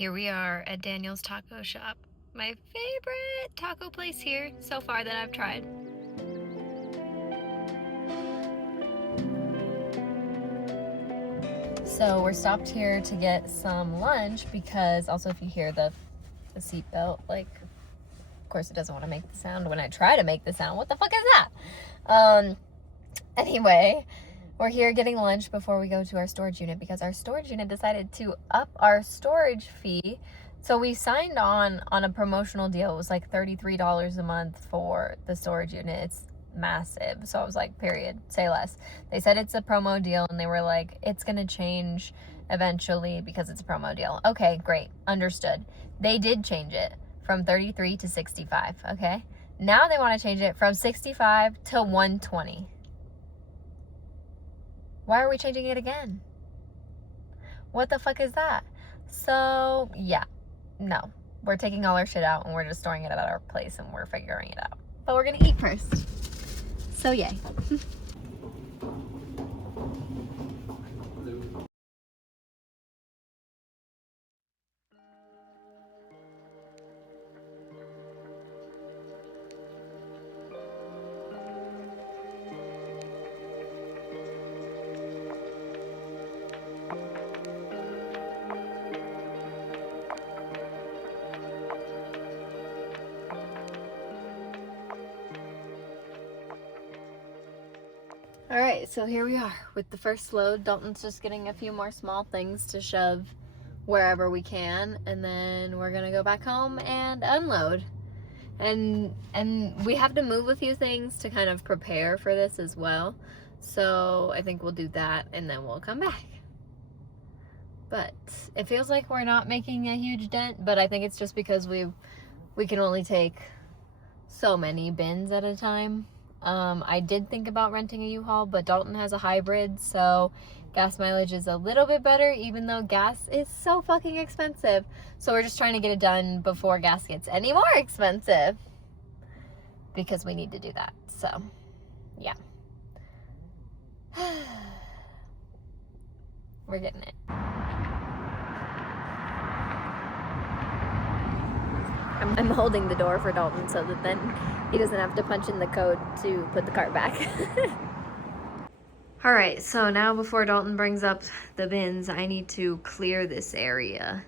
Here we are at Daniel's Taco Shop. My favorite taco place here so far that I've tried. So we're stopped here to get some lunch because also if you hear the seatbelt, like, of course it doesn't want to make the sound when I try to make the sound. What the fuck is that? Anyway, we're here getting lunch before we go to our storage unit because our storage unit decided to up our storage fee. So we signed on a promotional deal. It was like $33 a month for the storage unit. It's massive. So I was like, period, say less. They said it's a promo deal and they were like, it's gonna change eventually because it's a promo deal. Okay, great, understood. They did change it from 33 to 65, okay? Now they want to change it from 65 to 120. Why are we changing it again? What the fuck is that? So, yeah, no. We're taking all our shit out and we're just storing it at our place and we're figuring it out. But we're gonna eat first. So, yay. All right, so here we are with the first load. Dalton's just getting a few more small things to shove wherever we can, and then we're gonna go back home and unload. And we have to move a few things to kind of prepare for this as well. So I think we'll do that and then we'll come back. But it feels like we're not making a huge dent, but I think it's just because we can only take so many bins at a time. I did think about renting a U-Haul, but Dalton has a hybrid, so gas mileage is a little bit better, even though gas is so fucking expensive. So we're just trying to get it done before gas gets any more expensive, because we need to do that. So, yeah. We're getting it. I'm holding the door for Dalton so that then he doesn't have to punch in the code to put the cart back. All right, so now before Dalton brings up the bins, I need to clear this area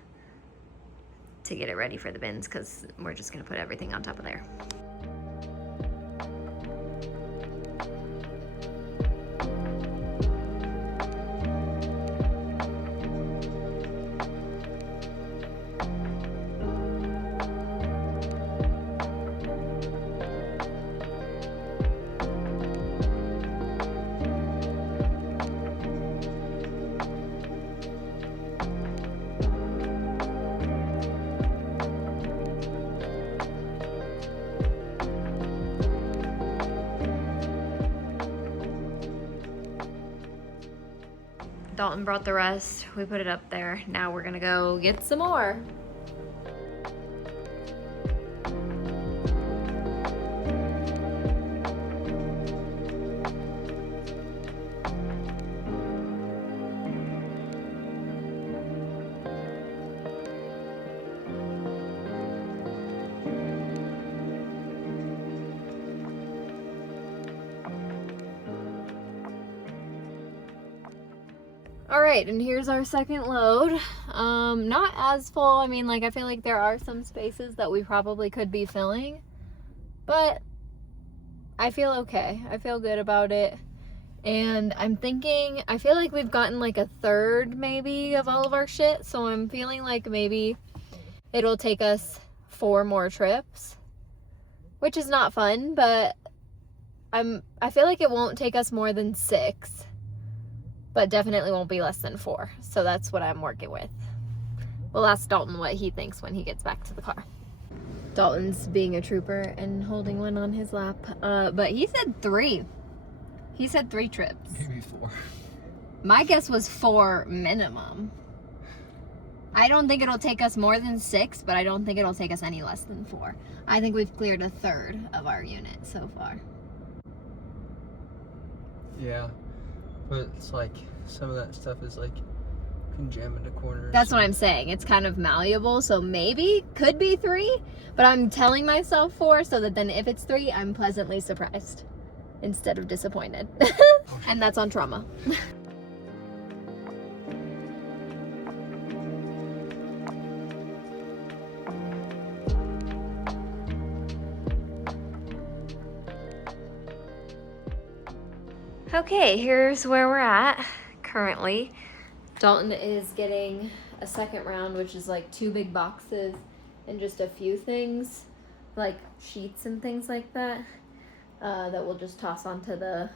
to get it ready for the bins because we're just gonna put everything on top of there. Dalton brought the rest. We put it up there. Now we're gonna go get some more. All right, and here's our second load. Not as full. I mean, like, I feel like there are some spaces that we probably could be filling, but I feel okay. I feel good about it. And I'm thinking, I feel like we've gotten like a third maybe of all of our shit, so I'm feeling like maybe it'll take us 4 more trips, which is not fun, but I feel like it won't take us more than 6. But definitely won't be less than 4. So that's what I'm working with. We'll ask Dalton what he thinks when he gets back to the car. Dalton's being a trooper and holding one on his lap. But he said 3. He said 3 trips. Maybe 4. My guess was 4 minimum. I don't think it'll take us more than 6, but I don't think it'll take us any less than 4. I think we've cleared a third of our unit so far. Yeah. But it's like, some of that stuff is like Can jam into corners. That's what I'm saying. It's kind of malleable, so maybe could be 3, but I'm telling myself 4 so that then if it's 3, I'm pleasantly surprised instead of disappointed. And that's on trauma. Okay, here's where we're at currently. Dalton is getting a second round, which is like 2 big boxes and just a few things, like sheets and things like that, that we'll just toss onto the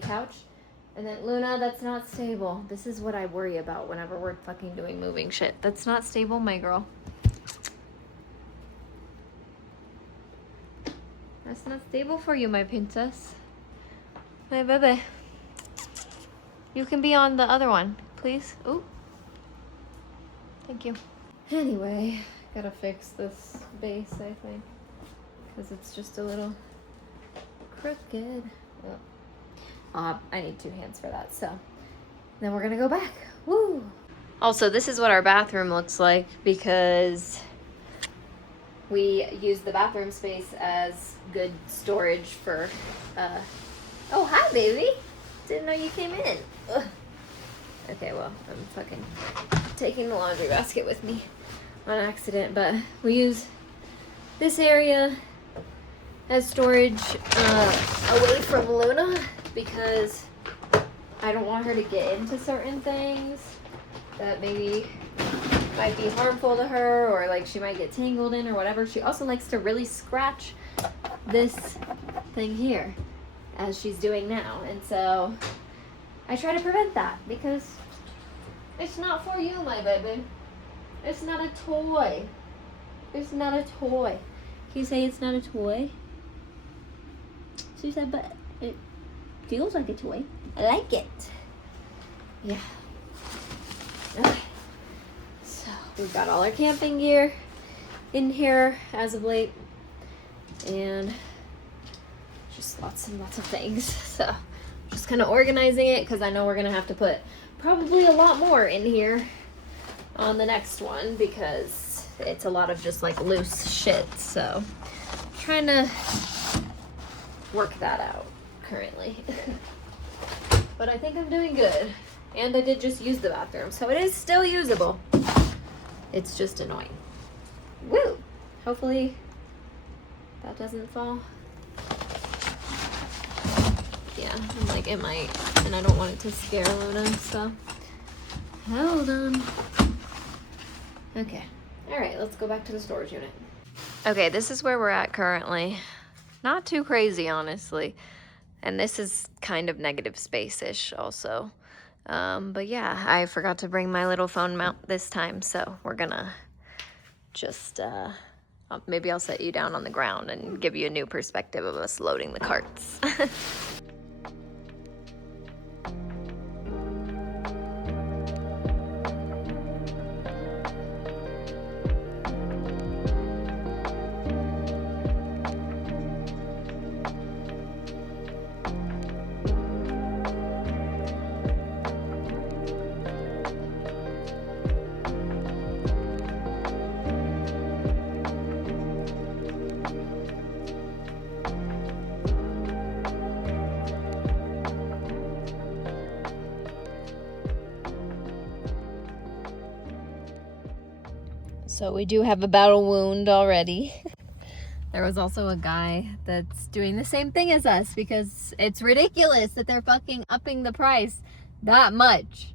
couch. And then Luna, that's not stable. This is what I worry about whenever we're fucking doing moving shit. That's not stable, my girl. That's not stable for you, my princess. My baby. You can be on the other one, please. Ooh. Thank you. Anyway, gotta fix this base, I think, because it's just a little crooked. Oh. I need 2 hands for that, so then we're gonna go back. Woo! Also, this is what our bathroom looks like because we use the bathroom space as good storage for, oh, hi, baby. Didn't know you came in. Ugh. Okay, well, I'm fucking taking the laundry basket with me on accident, but we use this area as storage away from Luna because I don't want her to get into certain things that maybe might be harmful to her, or like she might get tangled in or whatever. She also likes to really scratch this thing here, as she's doing now, and so I try to prevent that because it's not for you, my baby. It's not a toy. It's not a toy. Can you say it's not a toy? She said, but it feels like a toy. I like it. Yeah. Okay. So we've got all our camping gear in here as of late, and just lots and lots of things. So just kind of organizing it because I know we're gonna have to put probably a lot more in here on the next one because it's a lot of just like loose shit. So trying to work that out currently. But I think I'm doing good. And I did just use the bathroom, so it is still usable. It's just annoying. Woo! Hopefully that doesn't fall. Yeah, I'm like, it might, and I don't want it to scare Luna, so hold on. Okay, all right, let's go back to the storage unit. Okay, this is where we're at currently. Not too crazy, honestly. And this is kind of negative space-ish also. But yeah, I forgot to bring my little phone mount this time, so we're gonna just, maybe I'll set you down on the ground and give you a new perspective of us loading the carts. So we do have a battle wound already. There was also a guy that's doing the same thing as us because it's ridiculous that they're fucking upping the price that much.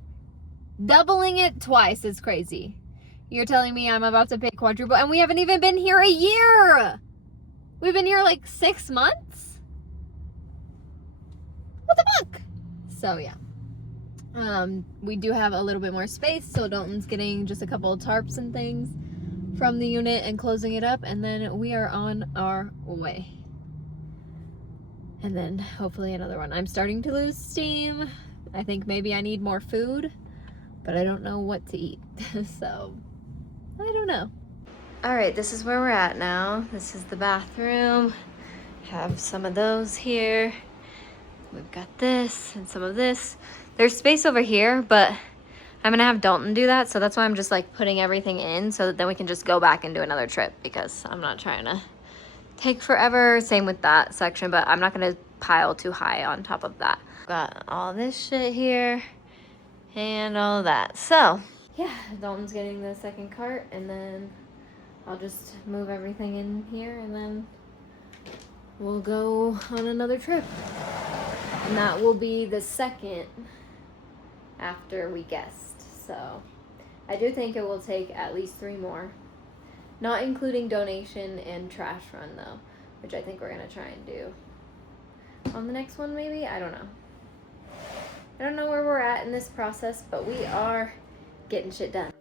Doubling it twice is crazy. You're telling me I'm about to pay quadruple, and we haven't even been here a year. We've been here like 6 months. What the fuck? So yeah. We do have a little bit more space, so Dalton's getting just a couple of tarps and things from the unit and closing it up, and then we are on our way. And then hopefully another one. I'm starting to lose steam. I think maybe I need more food, but I don't know what to eat. So I don't know. All right, this is where we're at now. This is the bathroom. Have some of those here. We've got this and some of this. There's space over here, but I'm gonna have Dalton do that, so that's why I'm just like putting everything in so that then we can just go back and do another trip, because I'm not trying to take forever. Same with that section, but I'm not gonna pile too high on top of that. Got all this shit here and all that. So yeah, Dalton's getting the second cart, and then I'll just move everything in here, and then we'll go on another trip. And that will be the second after we guessed. So I do think it will take at least 3 more. Not including donation and trash run though, which I think we're gonna try and do on the next one maybe. I don't know. I don't know where we're at in this process, but we are getting shit done.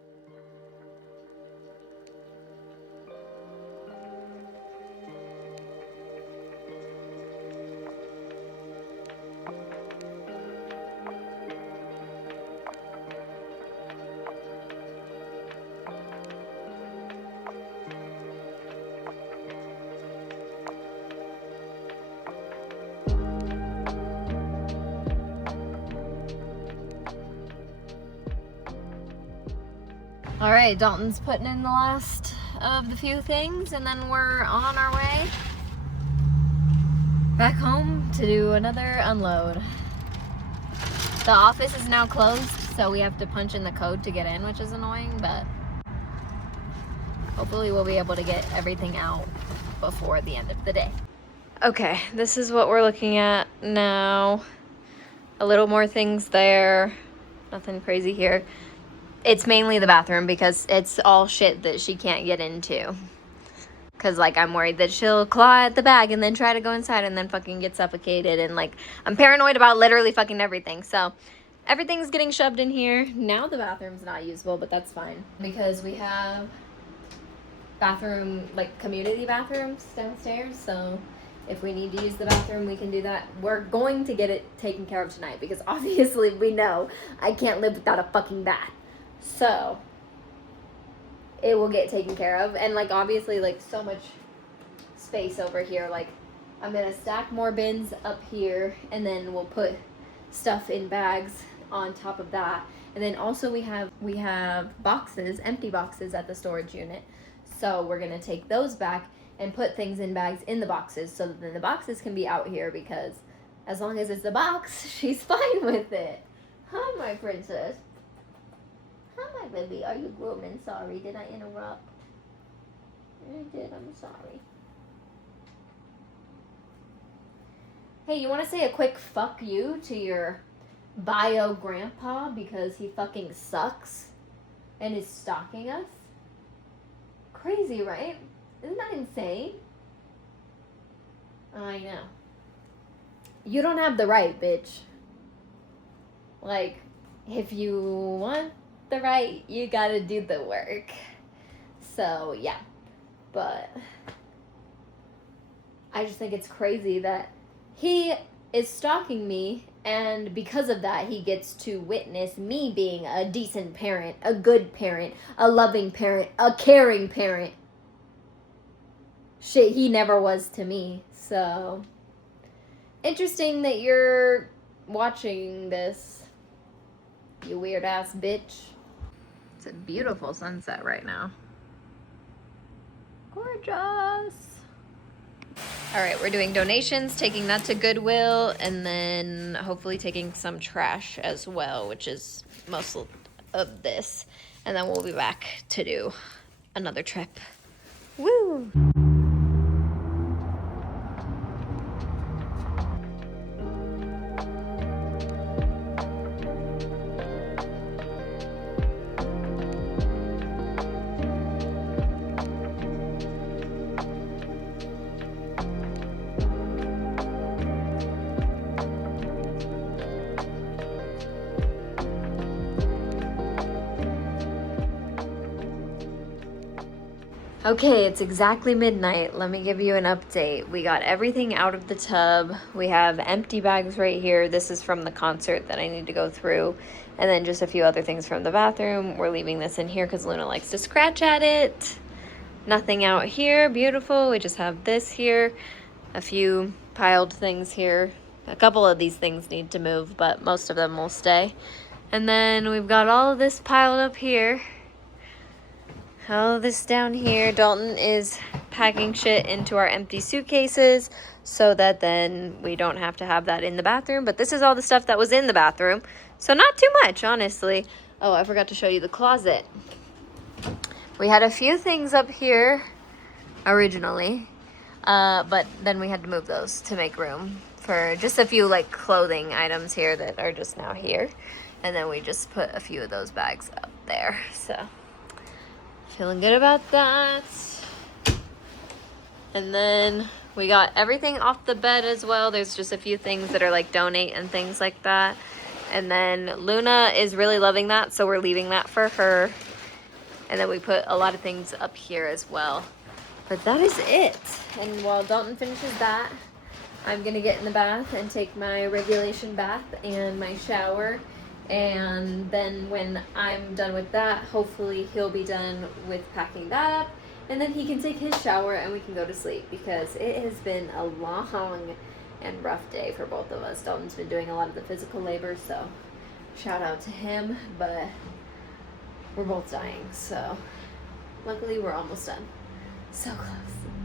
All right, Dalton's putting in the last of the few things, and then we're on our way back home to do another unload. The office is now closed, so we have to punch in the code to get in, which is annoying, but hopefully we'll be able to get everything out before the end of the day. Okay, this is what we're looking at now. A little more things there. Nothing crazy here. It's mainly the bathroom because it's all shit that she can't get into. Because, like, I'm worried that she'll claw at the bag and then try to go inside and then fucking get suffocated. And, like, I'm paranoid about literally fucking everything. So, everything's getting shoved in here. Now the bathroom's not usable, but that's fine. Because we have bathroom, like, community bathrooms downstairs. So, if we need to use the bathroom, we can do that. We're going to get it taken care of tonight. Because, obviously, we know I can't live without a fucking bath. So it will get taken care of. And like obviously like so much space over here. Like I'm gonna stack more bins up here, and then we'll put stuff in bags on top of that. And then also we have boxes, empty boxes at the storage unit. So we're gonna take those back and put things in bags in the boxes, so that then the boxes can be out here, because as long as it's a box, she's fine with it. Hi, my princess. Hi, my baby. Are you grooming? Sorry, did I interrupt? I did. I'm sorry. Hey, you want to say a quick fuck you to your bio grandpa because he fucking sucks and is stalking us? Crazy, right? Isn't that insane? I know. You don't have the right, bitch. Like, if you want the right, you gotta do the work. So yeah, but I just think it's crazy that he is stalking me, and because of that he gets to witness me being a decent parent, a good parent, a loving parent, a caring parent. Shit he never was to me. So interesting that you're watching this, you weird ass bitch. It's a beautiful sunset right now. Gorgeous. All right, we're doing donations, taking that to Goodwill, and then hopefully taking some trash as well, which is most of this. And then we'll be back to do another trip. Woo! Okay, it's exactly midnight. Let me give you an update. We got everything out of the tub. We have empty bags right here. This is from the concert that I need to go through. And then just a few other things from the bathroom. We're leaving this in here because Luna likes to scratch at it. Nothing out here. Beautiful. We just have this here. A few piled things here. A couple of these things need to move, but most of them will stay. And then we've got all of this piled up here. All of this down here. Dalton is packing shit into our empty suitcases so that then we don't have to have that in the bathroom. But this is all the stuff that was in the bathroom. So not too much, honestly. Oh, I forgot to show you the closet. We had a few things up here originally, but then we had to move those to make room for just a few like clothing items here that are just now here. And then we just put a few of those bags up there. So feeling good about that. And then we got everything off the bed as well. There's just a few things that are like donate and things like that. And then Luna is really loving that, so we're leaving that for her. And then we put a lot of things up here as well. But that is it. And while Dalton finishes that, I'm gonna get in the bath and take my regulation bath and my shower. And then when I'm done with that, hopefully he'll be done with packing that up. And then he can take his shower and we can go to sleep, because it has been a long and rough day for both of us. Dalton's been doing a lot of the physical labor, so shout out to him, but we're both dying, so luckily we're almost done. So close.